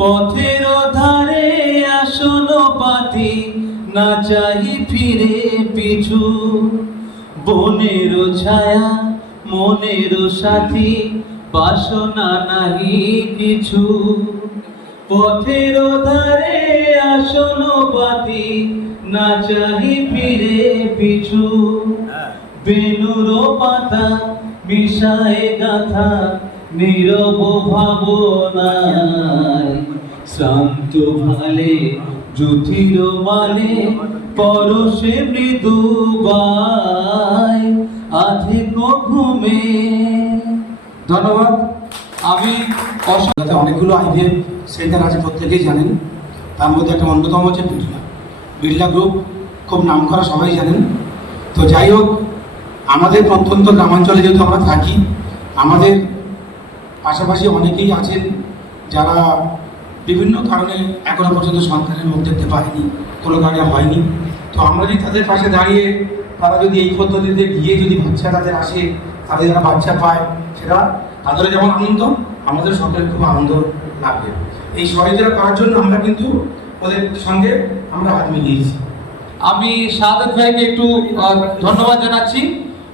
পথের ধারে আসন পাতি, না চাহি ফিরে পিছু। বনের ছায়া মনের সাথী, বাসনা নাহি কিছু। পথের ধারে আসন পাতি, না চাহি ফিরে পিছু। বেনুর পাতা বিষায় গাথা, নীরব ভাবনায়। শ্রান্ত ভালে জ্যোতির মানে, পরশে মৃদু বায়, আধিক ঘুমে। ধন্যবাদ। আমি অনেকগুলো আইডিয়া সেন্টার আছে, প্রত্যেকেই জানেন। তার মধ্যে একটা অন্যতম হচ্ছে বিড়লা গ্রুপ, খুব নাম করা, সবাই জানেন। তো যাই হোক, আমাদের প্রত্যন্ত গ্রামাঞ্চলে যেহেতু আমরা থাকি, আমাদের পাশাপাশি অনেকেই আছেন যারা বিভিন্ন কারণে এখনো পর্যন্ত সন্তানের মুখ দেখতে পায়নি, কোনো কারণে হয়নি। তো আমরা যদি তাদের পাশে দাঁড়িয়ে, তারা যদি এই পদ্ধতিতে গিয়ে যদি বাচ্চা তাদের আসে, তাদের যারা বাচ্চা পায়, সেটা তাদেরও যেমন আনন্দ, আমাদের সকলের খুব আনন্দ লাগবে। এই সহযোগিতা করার জন্য আমরা কিন্তু ওদের সঙ্গে আমরা হাত মিলিয়েছি। আমি সাদেক ভাইকে একটু ধন্যবাদ জানাচ্ছি।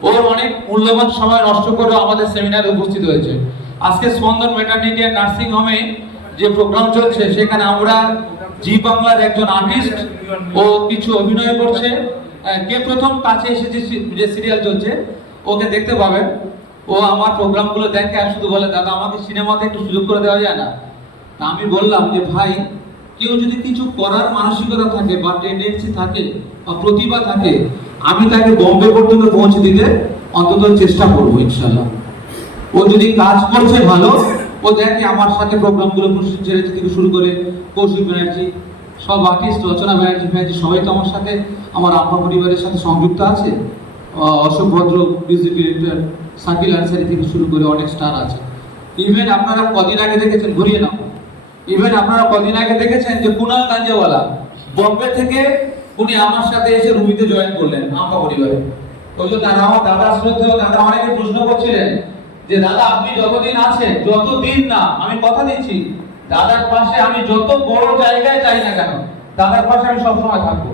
ওর অনেক মূল্যবান সময় নষ্ট করে আমাদের সেমিনারে উপস্থিত হয়েছে। আজকে স্পন্দন ম্যাটারনিটি অ্যান্ড নার্সিং হোমে যে প্রোগ্রাম চলছে, সেখানে আমরা জি বাংলার একজন আর্টিস্ট, ও কিছু অভিনয় করছে। কে প্রথম কাছে এসেছে যে সিরিয়াল চলছে, ওকে দেখতে পাবেন। ও আমার প্রোগ্রামগুলো দেখে আর শুধু বলে, দাদা আমাকে সিনেমাতে একটু সুযোগ করে দেওয়া যায় না? তা আমি বললাম যে ভাই, কেউ যদি কিছু করার মানসিকতা থাকে বা টেন্ডেন্সি থাকে বা প্রতিভা থাকে, আমি তাকে বম্বে পর্যন্ত পৌঁছে দিতে অন্তত চেষ্টা করবো ইনশাল্লাহ। ও যদি কাজ করছে ভালো, ও দেখে আমার সাথে প্রোগ্রামগুলো প্রসেন চ্যাটার্জি থেকে শুরু করে কৌশিক ব্যানার্জি, সব আর্টিস্ট, রচনা ব্যানার্জি সবাই তো আমার সাথে, আমার আব্বা পরিবারের সাথে সংযুক্ত আছে। অশোক ভদ্র মিউজিক ডিরেক্টর, শাকিল আনসারি থেকে শুরু করে অনেক স্টার আছে। ইভেন আপনারা কদিন আগে দেখেছেন, ঘুরিয়ে নাও, ইভেন আপনারা কদিন আগে দেখেছেন যে কুনাল কাঞ্জাওয়ালা বম্বে থেকে উনি আমার সাথে এসে রুবিতে জয়েন করলেন আম্পা পরিবারে। ওই জন্য দাদা, আমার দাদা শ্রদ্ধেয় দাদা অনেকে প্রশ্ন করছিলেন যে দাদা আপনি যতদিন আছেন, যতদিন না, আমি কথা দিচ্ছি দাদার পাশে আমি যত বড় জায়গায় চাই না কেন, দাদার পাশে আমি সবসময় থাকবো।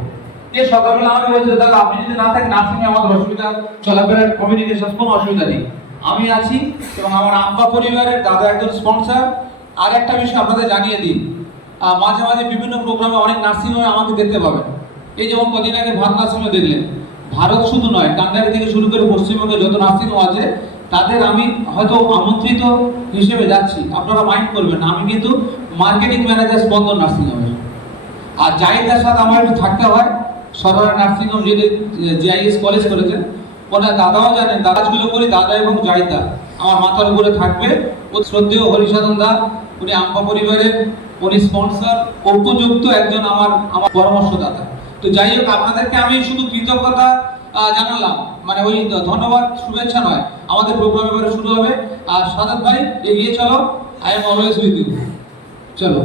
কে সকালবেলা আমাকে বলছে, দাদা আপনি যদি না থাকেন নার্সিংয়ে আমাদের অসুবিধা, চলাফেরার কমিউনিকেশন কোনো অসুবিধা নেই, আমি আছি। এবং আমার আম্পা পরিবারের দাদা একজন স্পন্সর। আর একটা বিষয় আপনাদের জানিয়ে দিই, মাঝে মাঝে বিভিন্ন প্রোগ্রামে অনেক নার্সিংহোমে আমাকে দেখতে পাবেন। এই যেমন কদিন আগে ভারত নার্সিংহোমে দেখলেন। ভারত শুধু নয়, কান্দারি থেকে শুরু করে পশ্চিমবঙ্গে যত নার্সিংহোম আছে, তাদের আমি হয়তো আমন্ত্রিত হিসেবে যাচ্ছি, আপনারা মাইন্ড করবেন না। আমি কিন্তু মার্কেটিং ম্যানেজার স্পন্দন নার্সিংহোমে। আর জাহিদার সাথে আমার একটু থাকতে হয়। সরকার নার্সিংহোম যিনি জিআইএস কলেজ করেছেন, ওনার দাদাও জানেন, দাদাগুলো করি, দাদা এবং জাহিদা আমার মাথার উপরে থাকবে। ও শ্রদ্ধেয় হরিসাধন দা, উনি আম্পা পরিবারের, উনি স্পন্সর, উপযুক্ত একজন আমার পরামর্শদাতা। তো যাই হোক, আপনাদেরকে আমি শুধু কৃতজ্ঞতা জানালাম, মানে ওই ধন্যবাদ শুভেচ্ছা নয়। আমাদের প্রোগ্রাম এবারে শুরু হবে। আর সাদাত ভাই এগিয়ে চলো, I am always with you. চলো।